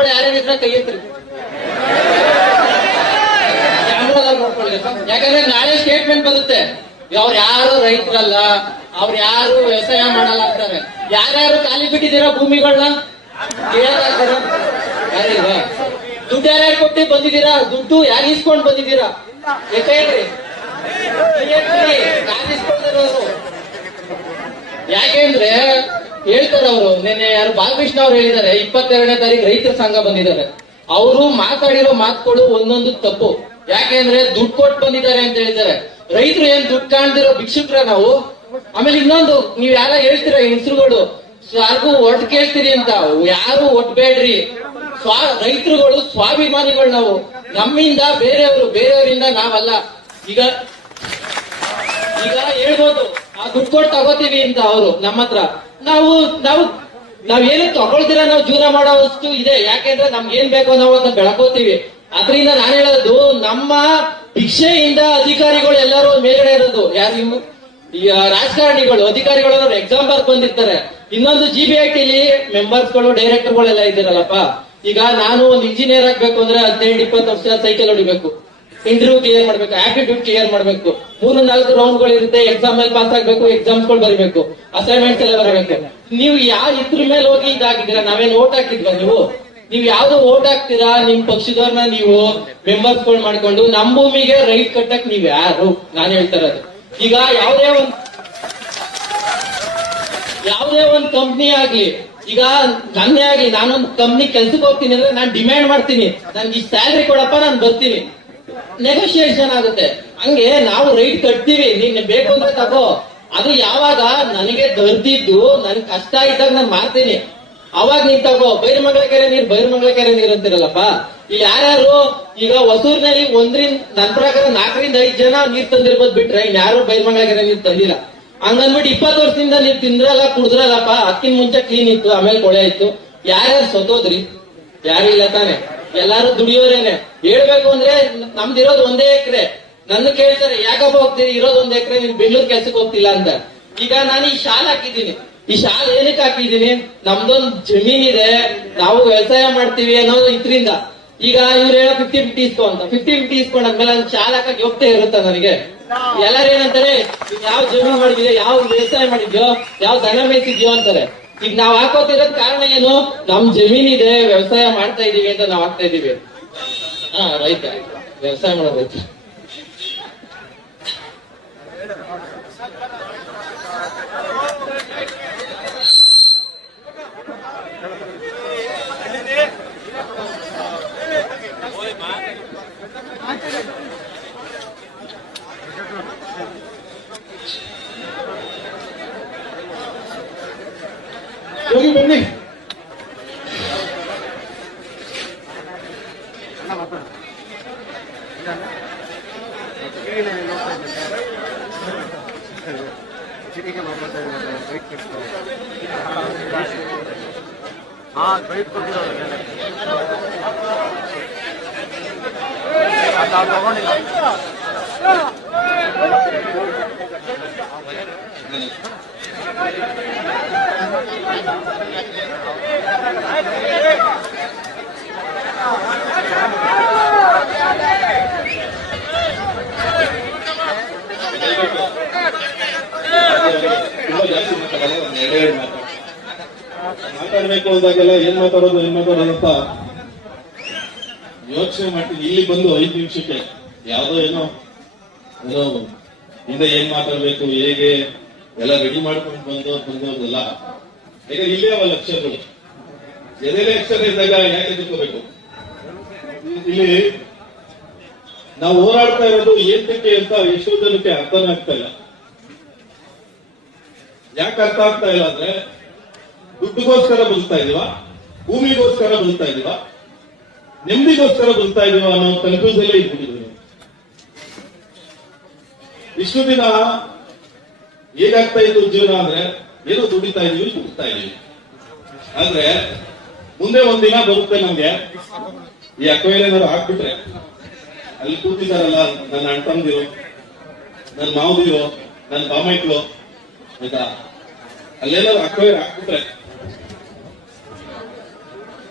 ನೋಡ್ಕೊಳ್ಳಿ, ಯಾರೇನಿದ್ರೆ ಕೈ ಎತ್ರಿ. ಕ್ಯಾಮ್ರಾದಾಗ ನೋಡ್ಕೊಳ್ಳಿ. ಯಾಕಂದ್ರೆ ನಾಳೆ ಸ್ಟೇಟ್ಮೆಂಟ್ ಬರುತ್ತೆ, ಅವ್ರು ಯಾರು ರೈತರಲ್ಲ, ಅವ್ರು ಯಾರು ವ್ಯವಸಾಯ ಮಾಡಲ್ಲ ಅಂತಾರೆ. ಯಾರ್ಯಾರು ಖಾಲಿ ಬಿಟ್ಟಿದ್ದೀರಾ ಭೂಮಿಗಳನ್ನ? ಯಾರಿಲ್ವಾ? ದುಡ್ಡು ಯಾರ್ಯಾರು ಕೊಟ್ಟು ಬಂದಿದ್ದೀರಾ? ದುಡ್ಡು ಯಾರು ಇಸ್ಕೊಂಡ್ ಬಂದಿದ್ದೀರಾ? ಯಾಕೇಳ್ರಿ ಇಸ್ಕೊಂಡಿರೋರು? ಯಾಕೆಂದ್ರೆ ಹೇಳ್ತಾರೆ ಅವರು. ನಿನ್ನೆ ಯಾರು ಬಾಲಕೃಷ್ಣ ಅವ್ರು ಹೇಳಿದ್ದಾರೆ, 22ನೇ ತಾರೀಕು ರೈತರ ಸಂಘ ಬಂದಿದ್ದಾರೆ. ಅವರು ಮಾತಾಡಿರೋ ಮಾತುಗಳು ಒಂದೊಂದು ತಪ್ಪು. ಯಾಕೆಂದ್ರೆ ದುಡ್ಡು ಕೊಟ್ಟು ಬಂದಿದ್ದಾರೆ ಅಂತ ಹೇಳಿದ್ದಾರೆ. ರೈತರು ಏನ್ ದುಡ್ಡು ಕಾಣ್ದಿರೋ ಭಿಕ್ಷುಕ್ರ ನಾವು? ಆಮೇಲೆ ಇನ್ನೊಂದು, ನೀವ್ ಯಾರ ಹೇಳ್ತೀರ ಹೆಸರುಗಳು, ಯಾರಿಗೂ ಒಟ್ಟು ಕೇಳ್ತೀರಿ ಅಂತ. ಯಾರು ಒಟ್ಬೇಡ್ರಿ. ರೈತರುಗಳು ಸ್ವಾಭಿಮಾನಿಗಳು ನಾವು. ನಮ್ಮಿಂದ ಬೇರೆಯವರಿಂದ ನಾವಲ್ಲ. ಈಗ ಹೇಳ್ಬೋದು ಆ ದುಡ್ಡು ಕೊಟ್ಟು ತಗೋತೀವಿ ಅಂತ ಅವರು ನಮ್ಮ ಹತ್ರ. ನಾವೇನು ತಗೊಳ್ತೀರ, ನಾವು ಜೀವನ ಮಾಡೋವಷ್ಟು ಇದೆ. ಯಾಕೆಂದ್ರೆ ನಮ್ಗೆ ಏನ್ ಬೇಕೋ ನಾವು ಅದನ್ನ ಬೆಳ್ಕೋತೀವಿ. ಅದರಿಂದ ನಾನು ಹೇಳೋದು, ನಮ್ಮ ಭಿಕ್ಷೆಯಿಂದ ಅಧಿಕಾರಿಗಳು ಎಲ್ಲರೂ ಮೇಲ್ಗಡೆ ಇರೋದು. ಯಾರು ನೀವು? ಈ ರಾಜಕಾರಣಿಗಳು, ಅಧಿಕಾರಿಗಳು ಎಕ್ಸಾಮ್ ಬರ್ಕ್ ಬಂದಿರ್ತಾರೆ. ಇನ್ನೊಂದು GBITಲಿ ಮೆಂಬರ್ಸ್ಗಳು, ಡೈರೆಕ್ಟರ್ಗಳೆಲ್ಲ ಇದ್ದೀರಲ್ಲಪ್ಪ. ಈಗ ನಾನು ಒಂದು ಇಂಜಿನಿಯರ್ ಆಗ್ಬೇಕು ಅಂದ್ರೆ 15-20 ವರ್ಷ ಸೈಕಲ್ ಹೊಡಿಬೇಕು, ಇಂಟರ್ವ್ಯೂ ಕ್ಲಿಯರ್ ಮಾಡ್ಬೇಕು, ಆಪ್ಟಿಟ್ಯೂಡ್ ಕ್ಲಿಯರ್ ಮಾಡ್ಬೇಕು, 3-4 ರೌಂಡ್ಗಳು ಇರುತ್ತೆ. ಎಕ್ಸಾಮ್ ಮೇಲೆ ಪಾಸ್ ಆಗ್ಬೇಕು, ಎಕ್ಸಾಮ್ಸ್ಗಳು ಬರೀಬೇಕು, ಅಸೈನ್ಮೆಂಟ್ಸ್ ಎಲ್ಲ ಬರಬೇಕು. ನೀವು ಯಾವ ಇದ್ರ ಮೇಲೆ ಹೋಗಿ ಇದಾಗಿದ್ದೀರಾ? ನಾವೇನು ಓಟ್ ಹಾಕಿದ್ವಾ? ನೀವು ಯಾವ್ದು ಓಟ್ ಹಾಕ್ತೀರಾ? ನಿಮ್ ಪಕ್ಷದವ್ರನ್ನ ನೀವು ಮೆಂಬರ್ಸ್ಗಳು ಮಾಡ್ಕೊಂಡು ನಮ್ ಭೂಮಿಗೆ ರೈಟ್ ಕಟ್ಟಕ್ ನೀವ್ ಯಾರು? ನಾನು ಹೇಳ್ತಾ ಇರೋದು. ಈಗ ಯಾವುದೇ ಒಂದ್ ಕಂಪ್ನಿ ಆಗ್ಲಿ, ಈಗ ನನ್ನೇ ಆಗ್ಲಿ, ನಾನೊಂದು ಕಂಪ್ನಿ ಕೆಲ್ಸಕ್ಕೆ ಹೋಗ್ತೀನಿ ಅಂದ್ರೆ ನಾನು ಡಿಮ್ಯಾಂಡ್ ಮಾಡ್ತೀನಿ, ನನ್ಗೆ ಈ ಸ್ಯಾಲ್ರಿ ಕೊಡಪ್ಪ, ನಾನು ಬರ್ತೀನಿ. ನೆಗೋಷಿಯೇಷನ್ ಆಗುತ್ತೆ. ಹಂಗೆ ನಾವು ರೈಟ್ ಕಟ್ತೀವಿ, ನೀನ್ ಬೇಕು ಅಂತ ತಗೋ. ಅದು ಯಾವಾಗ ನನಗೆ ದರ್ದಿದ್ದು, ನನ್ ಕಷ್ಟ ಇದ್ದಾಗ ನಾನು ಮಾಡ್ತೀನಿ, ಅವಾಗ ನೀನ್ ತಗೋ. ಬೈರಮಂಗಲ ಕೆರೆ ನೀರು ಅಂತಿರಲ್ಲಪ್ಪ. ಇಲ್ಲಿ ಯಾರ್ಯಾರು ಈಗ ಹೊಸೂರಿನಲ್ಲಿ ನನ್ ಪ್ರಕಾರ 4-5 ಜನ ನೀರ್ ತಂದಿರ್ಬೋದು ಬಿಟ್ರೆ ಇನ್ಯಾರು ಬೈರಮಂಗಲ ಕೆರೆ ನೀರ್ ತಂದಿಲ್ಲ. ಹಂಗನ್ಬಿಟ್ಟು 20 ವರ್ಷದಿಂದ ನೀವ್ ತಿಂದ್ರಲ್ಲ, ಕುಡಿದ್ರಲ್ಲಪ್ಪ. ಅದಕ್ಕಿಂತ ಮುಂಚೆ ಕ್ಲೀನ್ ಇತ್ತು, ಆಮೇಲೆ ಕೊಳೆ ಇತ್ತು. ಯಾರ್ಯಾರು ಸತ್ತೋದ್ರಿ? ಯಾರು ಇಲ್ಲ ತಾನೆ, ಎಲ್ಲಾರು ದುಡಿಯೋರೇನೆ. ಹೇಳ್ಬೇಕು ಅಂದ್ರೆ ನಮ್ದಿರೋದು 1 ಎಕರೆ. ನನ್ನ ಕೇಳ್ತಾರೆ, ಯಾಕಪ್ಪ ಹೋಗ್ತೀರಿ, ಇರೋದು 1 ಎಕರೆ, ನೀನ್ ಬೆಂಗಳೂರು ಕೆಲ್ಸಕ್ಕೆ ಹೋಗ್ತಿಲ್ಲ ಅಂತ. ಈಗ ನಾನು ಈ ಶಾಲೆ ಹಾಕಿದ್ದೀನಿ. ಈ ಶಾಲೆ ಏನಕ್ಕೆ ಹಾಕಿದ್ದೀನಿ? ನಮ್ದೊಂದು ಜಮೀನಿದೆ, ನಾವು ವ್ಯವಸಾಯ ಮಾಡ್ತೀವಿ ಅನ್ನೋದು ಇದ್ರಿಂದ. ಈಗ ಇವ್ರು ಹೇಳೋ 50-50 ಇಸ್ಕೊ ಅಂತ. 50-50 ಇಸ್ಕೊಂಡಾದ್ಮೇಲೆ ನಾನು ಶಾಲೆ ಹಾಕಕ್ ಯೋಗ್ಯತೆ ಇರುತ್ತ ನನಗೆ? ಎಲ್ಲಾರು ಏನಂತಾರೆ, ಯಾವ ಜಮೀನು ಮಾಡಿದ್ಯೋ, ಯಾವ ವ್ಯವಸಾಯ ಮಾಡಿದ್ಯೋ, ಯಾವ ದನ ಮೇಯಿಸಿದ್ಯೋ ಅಂತಾರೆ. ಈಗ ನಾವ್ ಹಾಕೋತಿರೋದ್ ಕಾರಣ ಏನು? ನಮ್ ಜಮೀನಿದೆ, ವ್ಯವಸಾಯ ಮಾಡ್ತಾ ಇದೀವಿ ಅಂತ ನಾವ್ ಹಾಕ್ತಾ ಇದೀವಿ. ರೈತ ವ್ಯವಸಾಯ ಮಾಡೋ ರೈತ. ಹೋಗಿ ಬನ್ನಿ. ತಗೊಂಡಿಲ್ಲ. ಮಾತಾಡ್ಬೇಕು ಅಂದಾಗೆಲ್ಲ ಏನ್ ಮಾತಾಡೋದು ಅಂತ ಯೋಚನೆ ಮಾಡ್ತೀನಿ. ಇಲ್ಲಿ ಬಂದು 5 ನಿಮಿಷಕ್ಕೆ ಯಾವ್ದೋ ಏನೋ ಹಿಂದೆ ಏನ್ ಮಾತಾಡ್ಬೇಕು, ಹೇಗೆ ಎಲ್ಲ ರೆಡಿ ಮಾಡ್ಕೊಂಡು ಬಂದೋದಲ್ಲ. ಯಾಕಂದ್ರೆ ಇಲ್ಲೇ ಅವಲ್ಲ ಅಕ್ಷರಗಳು, ಎದೆಲೆ ಅಕ್ಷರ ಇದ್ದಾಗ ಯಾಕೆ ತಿಳ್ಕೋಬೇಕು? ಇಲ್ಲಿ ನಾವು ಹೋರಾಡ್ತಾ ಇರೋದು ಏತಕ್ಕೆ ಅಂತ ಎಷ್ಟೋ ಜನಕ್ಕೆ ಅರ್ಥನೇ ಆಗ್ತಾ ಇಲ್ಲ. ಯಾಕೆ ಅರ್ಥ ಆಗ್ತಾ ಇಲ್ಲ ಅಂದ್ರೆ, ದುಡ್ಡುಗೋಸ್ಕರ ಬದುಕ್ತಾ ಇದೀವ, ಭೂಮಿಗೋಸ್ಕರ ಬದುಕ್ತಾ ಇದೀವ, ನೆಮ್ಮದಿಗೋಸ್ಕರ ಬದುಕ್ತಾ ಇದೀವ ಅನ್ನೋ ಕನ್ಫ್ಯೂಸ್ ಅಲ್ಲೇ ಇದ್ಬಿಟ್ಟಿದ್ವಿ. ಇಷ್ಟು ದಿನ ಹೇಗಾಗ್ತಾ ಇತ್ತು ಜೀವನ ಅಂದ್ರೆ, ಏನೋ ದುಡಿತಾ ಇದೀವಿ, ಬದುಕ್ತಾ ಇದೀವಿ. ಆದ್ರೆ ಮುಂದೆ ಒಂದಿನ ಬರುತ್ತೆ ನಮ್ಗೆ, ಈ ಅಕ್ವೇರಿಯೇನಾದ್ರು ಹಾಕ್ಬಿಟ್ರೆ, ಅಲ್ಲಿ ಕೂತಿದಾರಲ್ಲ ನನ್ನ ಅಣ್ತಂದಿರು, ನನ್ನ ಮಾವದಿರು, ನನ್ನ ಬಾಮೈಕ್ಳು, ಆಯ್ತಾ, ಅಲ್ಲೇನಾದ್ರು ಅಕ್ವೇರಿಯರ್ ಹಾಕ್ಬಿಟ್ರೆ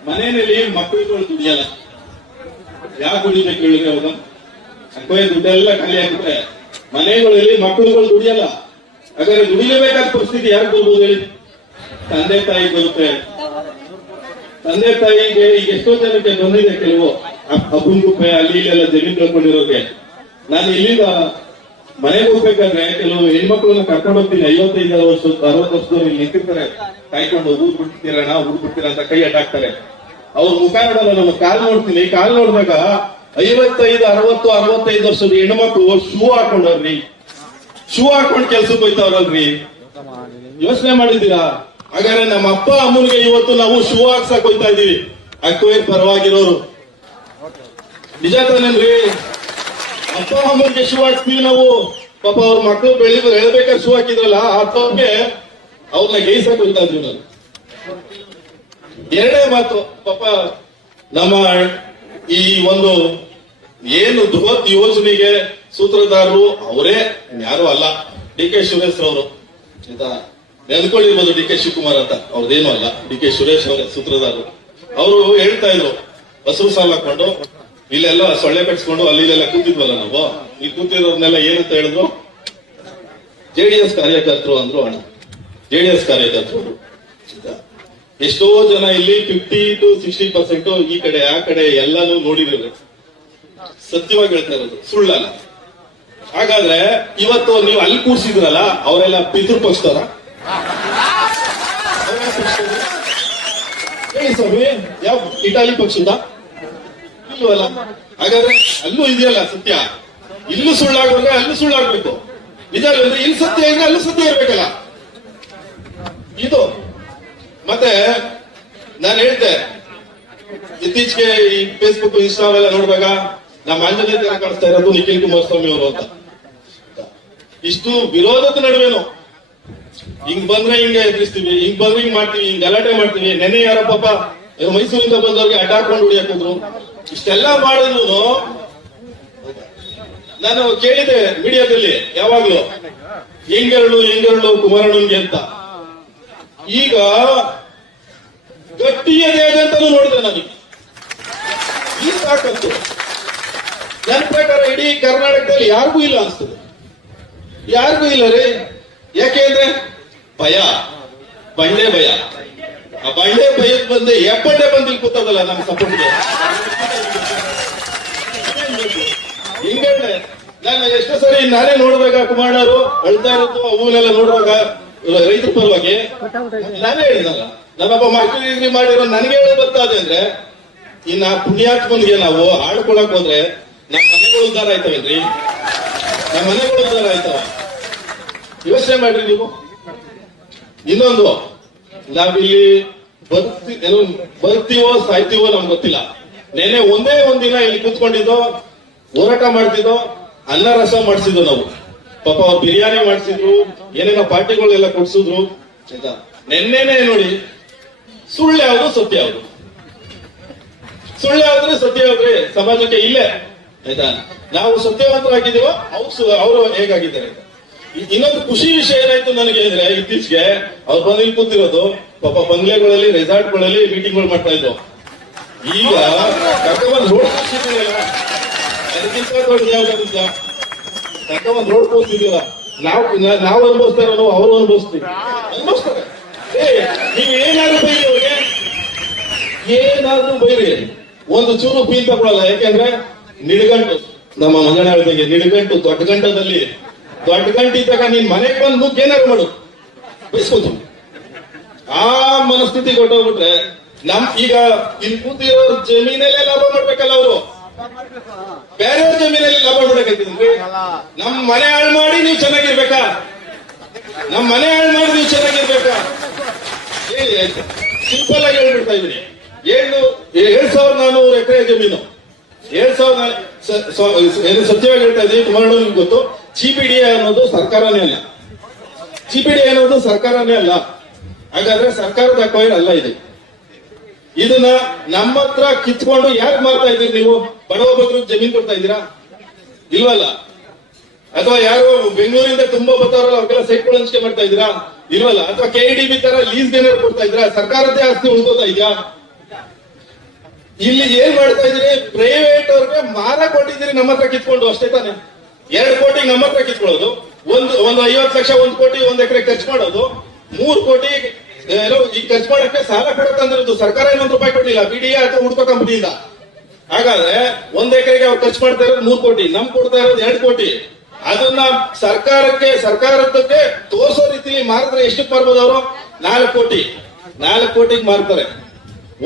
ಮನೆಯಲ್ಲಿ ಮಕ್ಕಳುಗಳು ದುಡಿಯಲ್ಲ. ಯಾಕೆ ದುಡಿಬೇಕು ಹೇಳಿದ್ರೆ ಅವಾಗ ಅಕ್ಕೋಯ ದುಡ್ಡೆಲ್ಲ ಖಾಲಿ ಆಗ್ಬಿಟ್ರೆ ಮನೆಗಳಲ್ಲಿ ಮಕ್ಕಳುಗಳು ದುಡಿಯಲ್ಲ. ಹಾಗಾದ್ರೆ ದುಡಿಲೇಬೇಕಾದ ಪರಿಸ್ಥಿತಿ ಯಾರು ಬರ್ಬೋದು ಹೇಳಿ? ತಂದೆ ತಾಯಿ ಬರುತ್ತೆ. ತಂದೆ ತಾಯಿಗೆ ಈಗ ಎಷ್ಟೋ ಜನಕ್ಕೆ ಬಂದಿದೆ, ಕೆಲವು ಅಬ್ಬನ್ ರೂಪಾಯಿ ಅಲ್ಲಿ ಇಲ್ಲೆಲ್ಲ ಜಮೀನ್ ಕಳ್ಕೊಂಡಿರೋಕೆ. ನಾನು ಇಲ್ಲಿಂದ ಮನೆಗೆ ಹೋಗ್ಬೇಕಾದ್ರೆ ಕೆಲವು ಹೆಣ್ಮಕ್ಳನ್ನ ಕರ್ಕೊಂಡು ಹೋಗ್ತೀನಿ. 55 ವರ್ಷ 60 ವರ್ಷದವ್ರು ಇಲ್ಲಿ ನಿಂತಿರ್ತಾರೆ ಕಾಯ್ಕೊಂಡು, ಊರ್ ಬಿಡ್ತೀರಣ್ಣ ಊರ್ ಬಿಡ್ತೀರ ಅಂತ ಕೈ ಅಡ್ಡಾಕ್ತಾರೆ. ಅವ್ರ ಮುಖ ನೋಡಲ್ಲ, ನಮ್ಮ ಕಾಲ್ ನೋಡ್ತೀನಿ. ಕಾಲ್ ನೋಡಿದಾಗ 55, 60, 65 ವರ್ಷದ ಹೆಣ್ಮಕ್ಳು ಶೂ ಹಾಕೊಂಡವ್ರಿ. ಶೂ ಹಾಕೊಂಡ್ ಕೆಲ್ಸಕ್ಕೆ ಹೋಯ್ತಾವ್ರಲ್ರಿ. ಯೋಚನೆ ಮಾಡಿದ್ದೀರಾ? ಹಾಗಾದ್ರೆ ನಮ್ಮ ಅಪ್ಪ ಅಮ್ಮನಿಗೆ ಇವತ್ತು ನಾವು ಶೂ ಹಾಕ್ಸಕ್ ಹೋಯ್ತಾ ಇದೀವಿ. ಅಕ್ಕವೇ ಪರವಾಗಿರೋರು. ನಿಜ ತಾನೇನ್ರಿ? ಅಪ್ಪ ಅಮ್ಮನಿಗೆ ಶೂ ಹಾಕ್ತೀವಿ ನಾವು. ಪಾಪ ಅವ್ರ ಮಕ್ಕಳು ಬೆಳಿಬೇಕಾದ್ರೆ ಶೂ ಹಾಕಿದ್ರಲ್ಲ, ಅಪ್ಪವ್ರಿಗೆ ಅವ್ರನ್ನ ಗೈಸಕ್ ಹೋಗ್ತಾ ಇದ್ವಿ ನಾವು. ಎರಡೇ ಮಾತು, ಪಾಪ ನಮ್ಮ ಈ ಒಂದು ಏನು ಬೃಹತ್ ಯೋಜನೆಗೆ ಸೂತ್ರಧಾರರು ಅವರೇ, ಯಾರು ಅಲ್ಲ, ಡಿ.ಕೆ. ಸುರೇಶ್ ಅವರು. ನೆನ್ಕೊಂಡಿರ್ಬೋದು ಡಿ.ಕೆ. ಶಿವಕುಮಾರ್ ಅಂತ, ಅವ್ರದ್ದೇನು ಅಲ್ಲ. ಡಿ.ಕೆ. ಸುರೇಶ್ ಅವರ ಸೂತ್ರಧಾರರು. ಅವರು ಹೇಳ್ತಾ ಇದ್ರು, ಹಸಿರು ಸಾಲ ಹಾಕೊಂಡು ಇಲ್ಲೆಲ್ಲ ಸೊಳ್ಳೆ ಕಟ್ಸ್ಕೊಂಡು ಅಲ್ಲಿ ಇಲ್ಲೆಲ್ಲ ಕೂತಿದ್ವಲ್ಲ ನಾವು. ಈ ಕೂತಿರೋರ್ನೆಲ್ಲ ಏನಂತ ಹೇಳಿದ್ರು? JDS ಕಾರ್ಯಕರ್ತರು ಅಂದ್ರು. ಅಣ್ಣ JDS ಕಾರ್ಯಕರ್ತರು. ಎಷ್ಟೋ ಜನ ಇಲ್ಲಿ 50 to 60% ಈ ಕಡೆ ಆ ಕಡೆ ಎಲ್ಲಾನು ನೋಡಿರೋದು. ಸತ್ಯವಾಗಿ ಹೇಳ್ತಾ ಇರೋದು, ಸುಳ್ಳಲ್ಲ. ಹಾಗಾದ್ರೆ ಇವತ್ತು ನೀವು ಅಲ್ಲಿ ಕೂರ್ಸಿದ್ರಲ್ಲ, ಅವರೆಲ್ಲ ಪಿತೃಪಕ್ಷದವರ? ಹೇಳಿ ಸ್ವಾಮಿ, ಯಾವ ಇಟಾಲಿ ಪಕ್ಷದ? ಇಲ್ವಲ್ಲ. ಹಾಗಾದ್ರೆ ಅಲ್ಲೂ ಇದೆಯಲ್ಲ ಸತ್ಯ. ಇಲ್ಲೂ ಸುಳ್ಳಾಗುವಾಗ ಅಲ್ಲೂ ಸುಳ್ಳಾಗ್ಬೇಕು. ನಿಜ ಅಂದ್ರೆ ಇಲ್ಲಿ ಸತ್ಯ ಇದ್ರೆ ಅಲ್ಲೂ ಸತ್ಯ ಇರ್ಬೇಕಲ್ಲ. ಇದು ಮತ್ತೆ ನಾನು ಹೇಳ್ದೆ, ಇತ್ತೀಚೆಗೆ ಈ ಫೇಸ್ಬುಕ್ ಇನ್ಸ್ಟಾಗ್ರಾಮ್ ಎಲ್ಲ ನೋಡುವಾಗ ನಮ್ಮ ಆಂಜನೇಯ ತರ ಕಾಣಿಸ್ತಾ ಇರೋದು ನಿಖಿಲ್ ಕುಮಾರಸ್ವಾಮಿ ಅವರು ಅಂತ. ಇಷ್ಟು ವಿರೋಧದ ನಡುವೆನು ಹಿಂಗ್ ಬಂದ್ರೆ ಹಿಂಗೆ ಎದುರಿಸ್ತೀವಿ, ಹಿಂಗ್ ಬಂದ್ರೆ ಹಿಂಗ್ ಮಾಡ್ತೀವಿ, ಹಿಂಗ್ ಗಲಾಟೆ ಮಾಡ್ತೀವಿ. ನೆನ್ನೆ ಯಾರೋ ಪಾಪ ಮೈಸೂರಿಂದ ಬಂದವ್ರಿಗೆ ಅಡ್ಡಾಕೊಂಡು ಹೊಡಿಯಾಕಿದ್ರು. ಇಷ್ಟೆಲ್ಲ ಮಾಡಿದ್ರು ನಾನು ಕೇಳಿದೆ ಮೀಡಿಯಾದಲ್ಲಿ ಯಾವಾಗ್ಲೂ ಹೆಂಗೆರಳು ಕುಮಾರಣ್ಣನ್ಗೆ ಅಂತ. ಈಗ ಗಟ್ಟಿಯದೇ ಅಂತಾನು ನೋಡಿದೆ ನನಗೆ. ಈ ತಾಕತ್ತು ನನ್ನ ಪ್ರಕಾರ ಇಡೀ ಕರ್ನಾಟಕದಲ್ಲಿ ಯಾರಿಗೂ ಇಲ್ಲ ಅನ್ಸ್ತದೆ. ಯಾರಿಗೂ ಇಲ್ಲ ರೀ. ಯಾಕೆಂದ್ರೆ ಭಯ, ಬಂಡೆ ಭಯ. ಆ ಬಂಡೆ ಭಯಕ್ಕೆ ಬಂದೆ ಎಪ್ಪಂಡೆ ಬಂದು ಕೂತದಲ್ಲ ನಮ್ಮ ಸಪೋರ್ಟ್ಗೆ. ಹಿಂಗೆ ನಾನು ಎಷ್ಟೋ ಸರಿ ನಾನೇ ನೋಡುವಾಗ ಕುಮಾರಣ್ಣವರು ಅಳ್ತಾ ಇರೋದು ಅವನ್ನೆಲ್ಲ ನೋಡುವಾಗ ರೈತರ ಪರವಾಗಿ ನಾನೇ ಹೇಳಿದಲ್ಲ, ನನ್ನೊಬ್ಬ ಮಕ್ಕಳಿಗೆ ಮಾಡಿರೋ ನನಗೆ ಹೇಳಿ ಬರ್ತಾದೆ ಅಂದ್ರೆ ಇನ್ನ ಪುಣ್ಯಾತ್ಮನ್ಗೆ ನಾವು ಆಡ್ಕೊಳಕ್ ಹೋದ್ರೆ ನಮ್ಮ ಮನೆಗಳು ಉದ್ಧಾರ ಆಯ್ತವೇನ್ರಿ? ನಮ್ಮ ಮನೆಗಳು ಉದ್ಧಾರ ಆಯ್ತವ? ಯೋಚನೆ ಮಾಡ್ರಿ ನೀವು. ಇನ್ನೊಂದು, ನಾವಿಲ್ಲಿ ಬರ್ತೀವೋ ಸಾಯ್ತೀವೋ ನಮ್ಗೆ ಗೊತ್ತಿಲ್ಲ. ನೆನೆ ಒಂದೇ ಒಂದಿನ ಇಲ್ಲಿ ಕೂತ್ಕೊಂಡಿದ್ದೋ, ಹೋರಾಟ ಮಾಡ್ತಿದ್ದೋ, ಅನ್ನ ರಸ ಮಾಡಿಸಿದ್ವು ನಾವು. ಪಾಪ ಅವ್ರು ಬಿರಿಯಾನಿ ಮಾಡಿಸಿದ್ರು, ಏನೇನೋ ಪಾರ್ಟಿಗಳೆಲ್ಲ ಕೊಡ್ಸಿದ್ರು. ಆಯ್ತಾ? ನೆನ್ನೆನೆ ನೋಡಿ, ಸುಳ್ಳು ಯಾವುದು ಸತ್ಯ ಯಾವುದು? ಸುಳ್ಳು ಯಾವ್ದ್ರೆ ಸತ್ಯ ಯಾವ್ದ್ರೆ ಸಮಾಜಕ್ಕೆ ಇಲ್ಲೇ. ಆಯ್ತಾ? ನಾವು ಸತ್ಯವಂತರಾಗಿದ್ದೀವೋ ಅವರು ಹೇಗಾಗಿದ್ದಾರೆ. ಇನ್ನೊಂದು ಖುಷಿ ವಿಷಯ ಏನಾಯ್ತು ನನಗೆ ಅಂದ್ರೆ, ಇತ್ತೀಚೆಗೆ ಅವ್ರು ಬಂದು ಕೂತಿರೋದು ಪಾಪ ಬಂಗ್ಲೆಗಳಲ್ಲಿ ರೆಸಾರ್ಟ್ಗಳಲ್ಲಿ ಮೀಟಿಂಗ್ಗಳು ಮಾಡ್ತಾ ಇದ್ರು. ಈಗ ಕರ್ಕೊಂಡ್ ರೋಡ್ ಕೂರ್ಸಿದ್ರಲ್ಲ, ಅದಕ್ಕಿಂತ ದೊಡ್ಡ ಯಾವ್ದಾಗಿಲ್ಲ. ಕರ್ಕೊಂಡ್ ರೋಡ್ ಕೂರ್ಸಿದಿಲ್ಲ, ನಾವು ಅನುಭವಿಸ್ತಾರೋ ಅವರು ಅನುಭವಿಸ್ತಾರೆ. ನೀವು ಏನಾದ್ರು ಬೈರಿ ಅವ್ರಿಗೆ, ಏನಾದ್ರೂ ಬೈರಿ, ಒಂದು ಚೂರು ಫೀಲ್ ತಗೊಳ್ಳಲ್ಲ. ಯಾಕೆಂದ್ರೆ ನಿಡ್ಗಂಟು, ನಮ್ಮ ಮಂಗನ ಹೇಳ್ದಂಗೆ ನಿಡ್ಗಂಟು ದೊಡ್ಡ ಗಂಟದಲ್ಲಿ ದೊಡ್ಡ ಗಂಟು ಇದ್ದಾಗ ನೀನ್ ಮನೆಗೆ ಬಂದು ಏನಾದ್ರು ಮಾಡು, ಬೈಸ್ಬೋದು. ಆ ಮನಸ್ಥಿತಿ ಕೊಟ್ಟೋಗ್ಬಿಟ್ರೆ ಈಗ ಇಲ್ಲಿ ಕೂತಿರೋ ಜಮೀನಲ್ಲೇ ಲಾಭ ಮಾಡ್ಬೇಕಲ್ಲ ಅವರು. ಬೇರೆಯವ್ರ ಜಮೀನಲ್ಲಿ ಲಾಭ ಮಾಡ್ಬೇಕಂತಿದ್ರಿ. ನಮ್ ಮನೆ ಹಾಳು ಮಾಡಿ ನೀವು ಚೆನ್ನಾಗಿರ್ಬೇಕಾ? ನಮ್ ಮನೆ ಹಾಳು ಮಾಡಿ ನೀವು ಚೆನ್ನಾಗಿರ್ಬೇಕಾ? ಹೇಳಿ ಆಯ್ತು. ಸಿಂಪಲ್ ಆಗಿ ಹೇಳ್ಬಿಡ್ತಾ ಇದೀನಿ. 7,400 ಎಕರೆ ಜಮೀನು, 7,000 ಸತ್ಯವಾಗಿ ಹೇಳ್ತಾ ಇದೀನಿ. ಕುಮಾರಣ್ಣನಿಗೆ ಗೊತ್ತು. GPDA ಅನ್ನೋದು ಸರ್ಕಾರನೇ ಅಲ್ಲ. GPDA ಅನ್ನೋದು ಸರ್ಕಾರನೇ ಅಲ್ಲ. ಹಾಗಾದ್ರೆ ಸರ್ಕಾರದ ಅಕ್ವೈರ್ ಅಲ್ಲ ಇದು. ಇದನ್ನ ನಮ್ಮ ಹತ್ರ ಕಿತ್ಕೊಂಡು ಯಾಕೆ ಮಾಡ್ತಾ ಇದ್ದೀರಿ ನೀವು? ಬಡವ ಬಗ್ಗರಿಗೆ ಜಮೀನ್ ಕೊಡ್ತಾ ಇದ್ದೀರಾ? ಇಲ್ವಲ್ಲ. ಅಥವಾ ಯಾರು ಬೆಂಗಳೂರಿಂದ ತುಂಬಾ ಬರ್ತಾರಲ್ಲ ಅವ್ರಿಗೆಲ್ಲ ಸೈಟ್ಗಳು ಹಂಚಿಕೆ ಮಾಡ್ತಾ ಇದ್ದೀರಾ? ಇಲ್ವಲ್ಲ. ಅಥವಾ KIDB ತರ ಲೀಸ್ಗೆ ಏನಾದ್ರು ಕೊಡ್ತಾ ಇದ್ದೀರಾ? ಸರ್ಕಾರದ್ದೇ ಆಸ್ತಿ ಉಳ್ಕೋತಾ ಇದೆಯಾ? ಇಲ್ಲಿ ಏನ್ ಮಾಡ್ತಾ ಇದ್ರಿ, ಪ್ರೈವೇಟ್ ಅವ್ರಿಗೆ ಮಾರ ಕೊಟ್ಟಿದ್ದೀರಿ ನಮ್ಮ ಹತ್ರ ಕಿತ್ಕೊಂಡು, ಅಷ್ಟೇ ತಾನೆ. 2 ಕೋಟಿ ನಮ್ಮ ಹತ್ರ ಕಿತ್ಕೊಳ್ಳೋದು, ಒಂದು 50 ಲಕ್ಷ 1 ಕೋಟಿ 1 ಎಕರೆ ಖರ್ಚು ಮಾಡೋದು, 3 ಕೋಟಿ ಏನೋ ಈ ಖರ್ಚು ಮಾಡಕ್ಕೆ ಸಾಲ ಕೊಡಕ್ಕಂದಿರೋದು. ಸರ್ಕಾರ ಇನ್ನೊಂದು ರೂಪಾಯಿ ಕೊಟ್ಟಿಲ್ಲ, ಬಿಡಿಎ ಅಥವಾ ಹುಡ್ಕೋ ಕಂಪನಿಯಿಂದ. ಹಾಗಾದ್ರೆ 1 ಎಕರೆಗೆ ಅವ್ರು ಖರ್ಚು ಮಾಡ್ತಾ ಇರೋದು 3 ಕೋಟಿ, ನಮ್ ಕೊಡ್ತಾ ಇರೋದು 2 ಕೋಟಿ. ಅದನ್ನ ಸರ್ಕಾರಕ್ಕೆ ತೋರಿಸೋ ರೀತಿಲಿ ಮಾರಿದ್ರೆ ಎಷ್ಟಕ್ಕೆ ಮಾರ್ಬೋದು ಅವರು? 4 ಕೋಟಿ. 4 ಕೋಟಿಗೆ ಮಾರ್ತಾರೆ.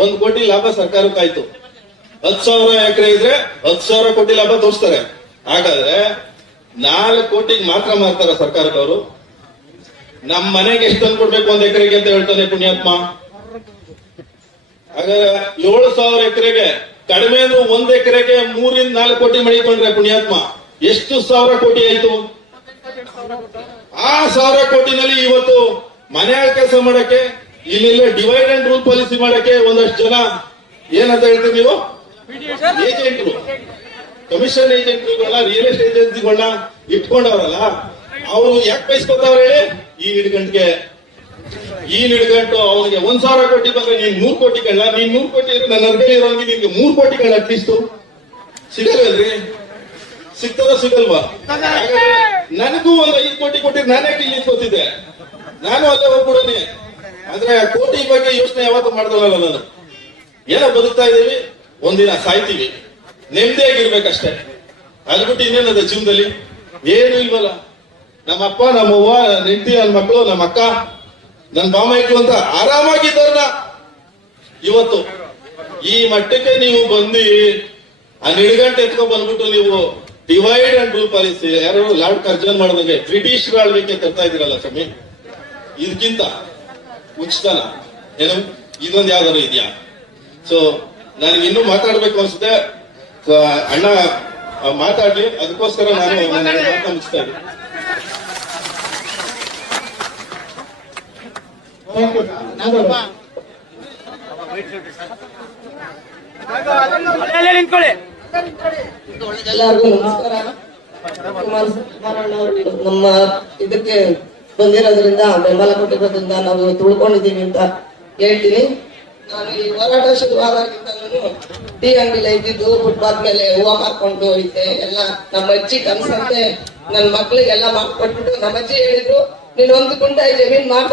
1 ಕೋಟಿ ಲಾಭ ಸರ್ಕಾರಕ್ಕಾಯ್ತು. 10,000 ಎಕರೆ ಇದ್ರೆ 10,000 ಕೋಟಿ ಲಾಭ ತೋರಿಸ್ತಾರೆ. ಹಾಗಾದ್ರೆ 4 ಕೋಟಿಗೆ ಮಾತ್ರ ಮಾರ್ತಾರ ಸರ್ಕಾರದವರು. ನಮ್ಮ ಮನೆಗೆ ಎಷ್ಟು ತಂದು ಕೊಡ್ಬೇಕು 1 ಎಕರೆಗೆ ಅಂತ ಹೇಳ್ತಾನೆ ಪುಣ್ಯಾತ್ಮ. ಹಾಗಾದ್ರೆ 7,000 ಎಕರೆಗೆ ಕಡಿಮೆ ಅಂದ್ರೆ 1 ಎಕರೆಗೆ 3 ರಿಂದ 4 ಕೋಟಿ ಮಡಿಕೊಂಡ್ರೆ ಪುಣ್ಯಾತ್ಮ ಎಷ್ಟು 1,000 ಕೋಟಿ ಆಯ್ತು? ಆ 1,000 ಕೋಟಿನಲ್ಲಿ ಇವತ್ತು ಮನೆ ಕೆಲಸ ಮಾಡಕ್ಕೆ, ಇಲ್ಲೆಲ್ಲ ಡಿವೈಡ್ ಅಂಡ್ ರೂಲ್ ಪಾಲಿಸಿ ಮಾಡಕ್ಕೆ ಒಂದಷ್ಟು ಜನ ಏನಂತ ಹೇಳ್ತೀವಿ ನೀವು, ಏಜೆಂಟ್ರು, ಕಮಿಷನ್ ಏಜೆಂಟ್ರುಗಳನ್ನ, ರಿಯಲ್ ಎಸ್ಟೇಟ್ ಏಜೆನ್ಸಿಗಳನ್ನ ಇಟ್ಕೊಂಡವ್ರಲ್ಲ, ಅವರು ಯಾಕೆ ಬಯಸ್ಕೊತಾವ್ರ ಹೇಳಿ? ಈ ಹಿಡ್ಗಂಟ್ಗೆ ಅವನಿಗೆ 1,000 ಕೋಟಿ ಬಂದ್ರೆ ನೀನ್ 100 ಕೋಟಿಗಳನ್ನ, ನೀನ್ 100 ಕೋಟಿ ಇದ್ರೆ ನನ್ನ ಅರ್ಗಲ್ಲಿ ಇರೋಂಗೆ ನಿನ್ಗೆ 3 ಕೋಟಿಗಳ ಅಟ್ಲೀಸ್ಟ್ ಸಿಗಲ್ವಲ್ರಿ? ಸಿಗ್ತದ ಸಿಗಲ್ವಾ? ನನಗೂ ಒಂದು 5 ಕೋಟಿ ಕೊಟ್ಟಿದ್ರೆ ನಾನೇ ಇಲ್ಲಿ ನಿಂತ್ಕೋತಿದ್ದೆ, ನಾನು ಅಲ್ಲೇ ಹೋಗ್ಬಿಡೋನೆ. ಆದ್ರೆ ಕೋಟಿ ಬಗ್ಗೆ ಯೋಚನೆ ಯಾವತ್ತೂ ಮಾಡ್ದಲ್ಲ ನಾನು. ಏನೋ ಬದುಕ್ತಾ ಇದೀವಿ, ಒಂದಿನ ಸಾಯ್ತೀವಿ, ನೆಮ್ಮದಿಯಾಗಿರ್ಬೇಕಷ್ಟೇ. ಅದು ಬಿಟ್ಟು ಇನ್ನೇನದ ಜೀವನದಲ್ಲಿ ಏನು ಇಲ್ವಲ್ಲ. ನಮ್ಮಪ್ಪ ನಮ್ಮವ್ವ ನನ್ನ ಹೆಂಡತಿ ನನ್ನ ಮಕ್ಕಳು ನಮ್ಮ ಅಕ್ಕ ನನ್ನ ಬಾಮೈಕ್ಳು ಅಂತ ಆರಾಮಾಗಿದ್ದಾರಲ್ಲ. ಇವತ್ತು ಈ ಮಟ್ಟಕ್ಕೆ ನೀವು ಬಂದು ಆ ನಿಡ್ಗಂಟೆ ಎತ್ಕೊಂಡ್ ಬಂದ್ಬಿಟ್ಟು ನೀವು ಡಿವೈಡ್ ಅಂಡ್ ರೂಲ್ ಪಾಲಿಸಿ, ಯಾರು ಲಾರ್ಡ್ ಕರ್ಜನ್ ಮಾಡಿದಂಗೆ ಬ್ರಿಟಿಷ್ ಆಳ್ವಿಕೆ ತರ್ತಾ ಇದ್ದೀರಲ್ಲ ಸ್ವಾಮಿ, ಇದಕ್ಕಿಂತ ಉಚಿತನ ಏನು ಇದೊಂದು ಯಾವ್ದಾರು ಇದೆಯಾ? ಸೊ ನನಗೆ ಇನ್ನೂ ಮಾತಾಡ್ಬೇಕು ಅನ್ಸುತ್ತೆ. ಅಣ್ಣ ಮಾತಾಡ್ಲಿ, ಅದಕ್ಕೋಸ್ಕರ ನಾನು ಮಾತು ಮುಗಿಸ್ತಾ ಇದ್ದೀನಿ. ನಿಂತ್ಕೊಳ್ಳಿ. ಎಲ್ಲರಿಗೂ ನಮಸ್ಕಾರ. ಕುಮಾರಣ್ಣವರು ನಮ್ಮ ಇದಕ್ಕೆ ಬಂದಿರೋದ್ರಿಂದ, ಬೆಂಬಲ ಕೊಟ್ಟಿರೋದ್ರಿಂದ ನಾವು ತುಳ್ಕೊಂಡಿದ್ದೀವಿ ಅಂತ ಹೇಳ್ತೀನಿ. ನಾನು ಈ ಹೋರಾಟ ಶುರುವಾದಾಗಿಂದಲೂ ಟೀ ಅಂಗಡಿಲಿ ಇದ್ದಿದ್ದು, ಫುಟ್ಪಾತ್ ಮೇಲೆ ಹೂವು ಮಾರ್ಕೊಂಡು ಇದ್ದೆ. ಎಲ್ಲ ನಮ್ಮ ಅಜ್ಜಿ ಕನ್ಸಂತೆ ನನ್ನ ಮಕ್ಳಿಗೆಲ್ಲ ಮಾಡ್ಕೊಟ್ಬಿಟ್ಟು ನಮ್ಮ ಅಜ್ಜಿ ಹೇಳಿದ್ರು, ನೀನ್ 1 ಗುಂಟೆ ಜಮೀನ್ ಮಾರ್ಬಾರ್ದು,